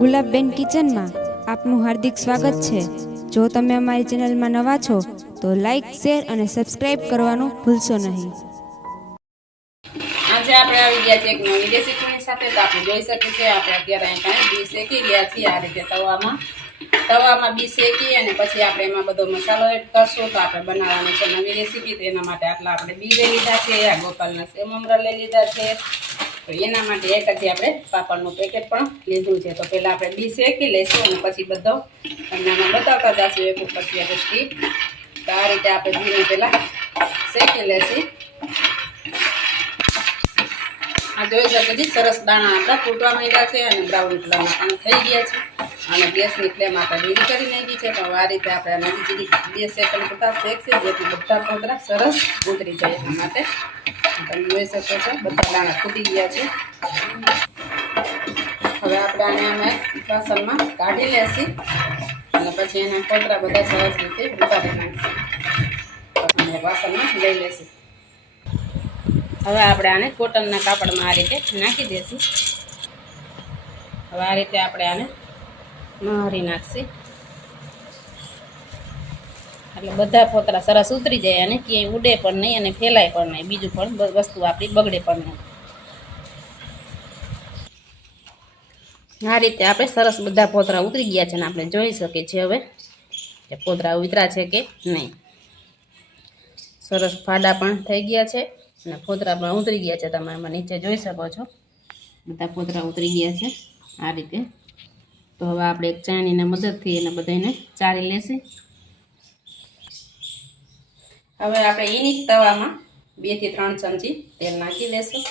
ગુલાબબેન કિચનમાં આપનું હાર્દિક સ્વાગત છે. જો તમે અમારી ચેનલમાં નવા છો, તો લાઈક, શેર અને સબસ્ક્રાઇબ કરવાનું ભૂલશો નહીં. આજે આપણે આવી ગયા છે એક નવી રેસીપીની સાથે. તો આપણે જોઈ શકીએ છીએ, આપણે અત્યારે અહીં કાંઈ બી શેકી ગયા છીએ આ રીતે તવામાં. તવામાં બી શેકી અને પછી આપણે એમાં બધો મસાલો એડ કરશું. તો આપણે બનાવવાની છે નવી રેસીપી તો એના માટે આટલા આપણે બી લઈ લીધા છે, આ ગોપાલના સેમ અમરા લઈ લીધા છે. તો એના માટે એક જ આપણે પાપડનું પેકેટ પણ લીધું છે. તો પહેલાં આપણે બી શેકી લઈશું અને પછી બધો તમને આમાં બતાવતા જશું. એક ઉપરથી આપણે સ્ટીપ તો આ રીતે આપણે ધીમે પહેલાં શેકી લઈશું આ જોઈ શકો છો, સરસ દાણા આપણા ફૂટવા માંડ્યા છે અને બ્રાઉન કલરના પણ થઈ ગયા છે. અને ગેસની ફ્લેમ આપણે ધીરી કરી નાખી છે. તો આ રીતે આપણે નવી જીરી બે સેકન્ડ કરતાં શેકશે, જેથી બધા પોતરા સરસ ઉતરી જાય એના માટે. તમે જોઈ શકો છો. બધા દાણા ફૂટી ગયા છે. હવે આપણે આને અમે વાસણમાં કાઢી લેશી. અને પછી એના કોતરા બધા સરસ રીતે ઉતારી નાખીશું. અને વાસણમાં લઈ લેશું. હવે આપણે આને કોટનના કાપડમાં આ રીતે નાખી દઈશું હવે આ રીતે આપણે આને મારી નાખશી. એટલે બધા પોતરા સરસ ઉતરી જાય અને ક્યાંય ઉડે પણ નહીં અને ફેલાય પણ નહીં. બીજું પણ વસ્તુ આપણી બગડે પણ નહીં. આ રીતે આપણે સરસ બધા પોતરા ઉતરી ગયા છે ને આપણે જોઈ શકીએ છીએ હવે કે પોતરા ઉતરા છે કે નહીં. સરસ ફાડા પણ થઈ ગયા છે અને ફોતરા પણ ઉતરી ગયા છે. તમે એમાં નીચે જોઈ શકો છો. બધા ફોતરા ઉતરી ગયા છે આ રીતે. તો હવે આપણે એક ચાણીના મદદથી એને બધાને ચાળી લેશે. હવે આપણે એની જ તવામાં બેથી ત્રણ ચમચી તેલ નાખી લેશું.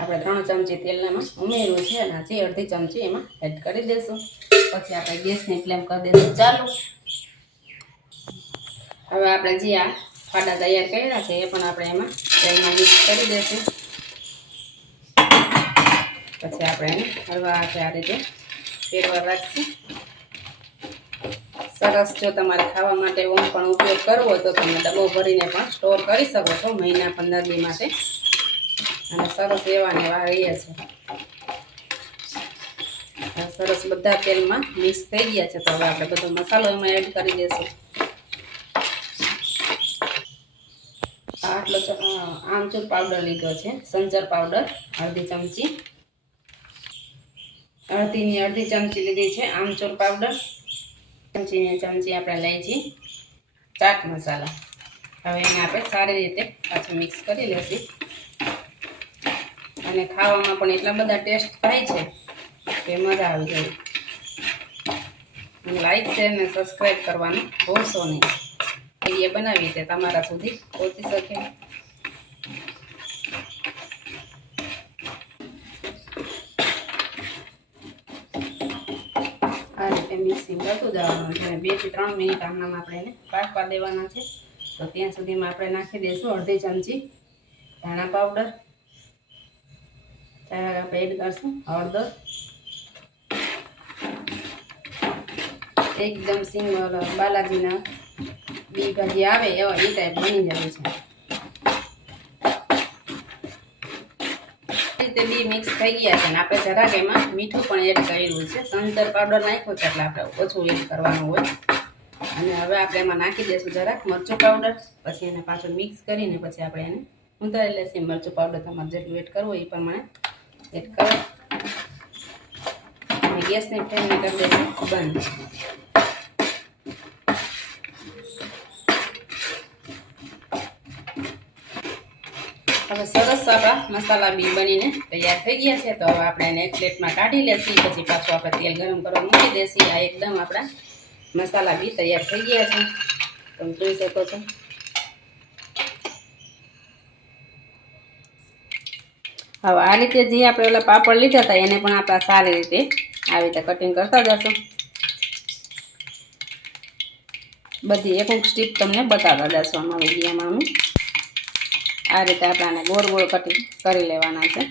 આપણે ત્રણ ચમચી તેલનામાં ઉમેર્યું છે અને હજી અડધી ચમચી એમાં એડ કરી દઈશું પછી આપણે ગેસની ફ્લેમ કરી દઈશું ચાલુ. હવે આપણે જે આ ફાડા તૈયાર કર્યા છે એ પણ આપણે એમાં તેલમાં મિક્સ કરી દઈશું પછી આપણે એને હળવા આ રીતે ફેરવા રાખશું. સરસ જો તમારે ખાવા માટે ઓમ પણ ઉપયોગ કરવો તો તમે ડબ્બો ભરીને પણ સ્ટોર કરી શકો છો મહિના પંદર દી માટે. અને સરસ એવાને એવા રહીએ છે. સરસ બધા તેલમાં મિક્સ થઈ ગયા છે તો હવે આપણે બધો મસાલો એમાં એડ કરી દઈશું આટલો આમચૂર પાવડર લીધો છે સંચર પાવડર, અડધી ચમચી. અડધીની અડધી ચમચી લીધી છે આમચૂર પાવડર. ચમચીની ચમચી આપણે લઈ છીએ ચાટ મસાલા. હવે એને આપણે સારી રીતે પાછું મિક્સ કરી લેશું. અને ખાવામાં પણ એટલા બધા ટેસ્ટ થાય છે કે મજા આવી જાય. લાઈક શેર ને સબસ્ક્રાઈબ કરવાનું ભૂલશો નહીં. વીડિયો બનાવી તે તમારા સુધી પહોંચી શકે આ રીતે મિક્સિંગ કરતું જવાનું છે બેથી ત્રણ મિનિટ આમનામ આપણે એને પાકવા દેવાના છે. તો ત્યાં સુધીમાં આપણે નાખી દઈશું અડધી ચમચી ધાણા પાવડર. ત્યારે આપણે એડ કરશું હળદર. એકદમ સિંગલ બાલાજીના બી ભાજી આવે એવા એ ટાઈપ બની જાય છે. આ મિક્સ થઈ ગયા છે. અને આપણે જરાક એમાં મીઠું પણ એડ કરેલું છે. સંતર પાવડર નાખ્યો છે એટલે આપણે ઓછું એડ કરવાનું હોય. અને હવે આપણે એમાં નાખી દઈશું જરાક મરચું પાવડર પછી એને પાછું મિક્સ કરીને પછી આપણે એને ઉતારી લઈશું મરચું પાવડર તમારે જેટલું એડ કરવું એ પ્રમાણે એડ કરો. અને ગેસની ફ્લેમને કરી દઈશું બંધ. હવે સરસ આપણા મસાલા બી બનીને તૈયાર થઈ ગયા છે. તો હવે આપણે એને એક પ્લેટમાં કાઢી લેશી, પછી પાછું આપણે તેલ ગરમ કરવા મૂકી દેશી. આ એકદમ આપણા મસાલા બી તૈયાર થઈ ગયા છે. તમે જોઈ શકો છો. હવે આ રીતે જે આપણે ઓલા પાપડ લીધા હતા, એને પણ આપણે સારી રીતે આવી રીતે કટિંગ કરતા જશું. બધી એક સ્ટીપ તમને બતાવતા જશું આમાં વિડીયોમાં. અમે આ રીતે આપણે આને ગોળ ગોળ કટિંગ કરી લેવાના છે.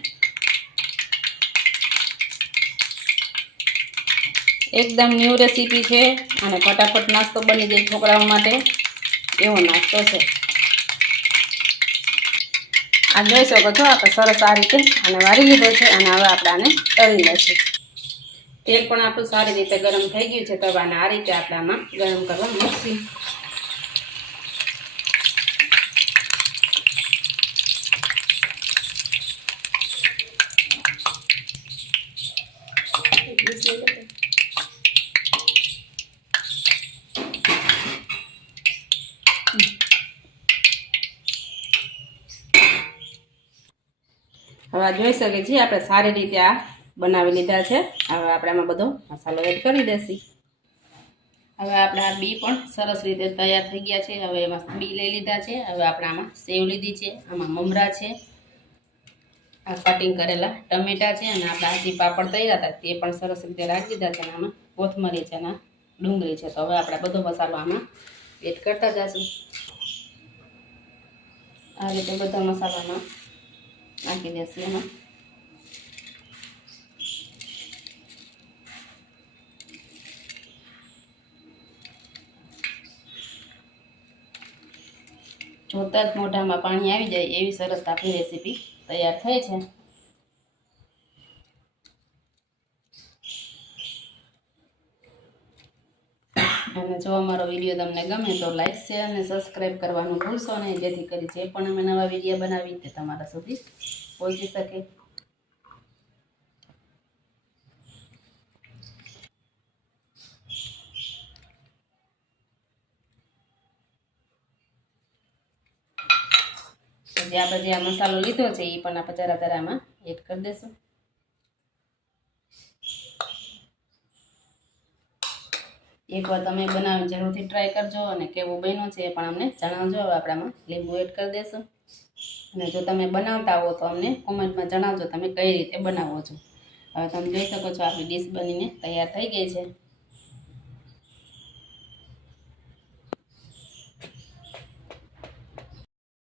એકદમ ન્યૂ રેસીપી છે અને ફટાફટ નાસ્તો બની જાય છોકરાઓ માટે એવો નાસ્તો છે. આ જોઈ શકો છો, આપણે સરસ આ રીતે અને વારી લીધો છે અને હવે આપણે આને તળી લેશું. તેલ પણ આપણું સારી રીતે ગરમ થઈ ગયું છે તવાને આ રીતે આપણે આમાં ગરમ કરવા મૂકશું. હવે આ જોઈ શકીએ છીએ આપણે સારી રીતે આ બનાવી લીધા છે. હવે આપણે આમાં બધો મસાલો એડ કરી દેસી હવે આપણે આ બી પણ સરસ રીતે તૈયાર થઈ ગયા છે. હવે એમાં બી લઈ લીધા છે. હવે આપણે આમાં સેવ લીધી છે, આમાં મમરા છે, આ કટિંગ કરેલા ટમેટા છે અને આપણા જે પાપડ તૈયાર હતા, તે પણ સરસ રીતે રાખી દીધા છે આમાં કોથમરી છે અને ડુંગળી છે. તો હવે આપણે બધો મસાલો આમાં એડ કરતા જશું. આ રીતે બધા મસાલામાં નાખી દેશું એમાં જોતા જ મોઢામાં પાણી આવી જાય એવી સરસ આપણી રેસીપી તૈયાર થઈ છે અને જો અમારો વીડિયો તમને ગમે તો લાઈક શેર અને સબસ્ક્રાઈબ કરવાનું ભૂલશો નહીં. જેથી કરી જે પણ અમે નવા વીડિયો બનાવી તે તમારા સુધી પહોંચી શકે. જે આપણે આ મસાલો લીધો છે એ પણ આપણે જરા જરા એડ કરી દઈશું એકવાર તમે બનાવી જરૂરથી ટ્રાય કરજો અને કેવું બન્યું છે એ પણ અમને જણાવજો. હવે આપણામાં લીંબુ એડ કરી દેશું. અને જો તમે બનાવતા હો તો અમને કોમેન્ટમાં જણાવજો તમે કઈ રીતે બનાવો છો. હવે તમે જોઈ શકો છો, આપણી ડીશ બનીને તૈયાર થઈ ગઈ છે.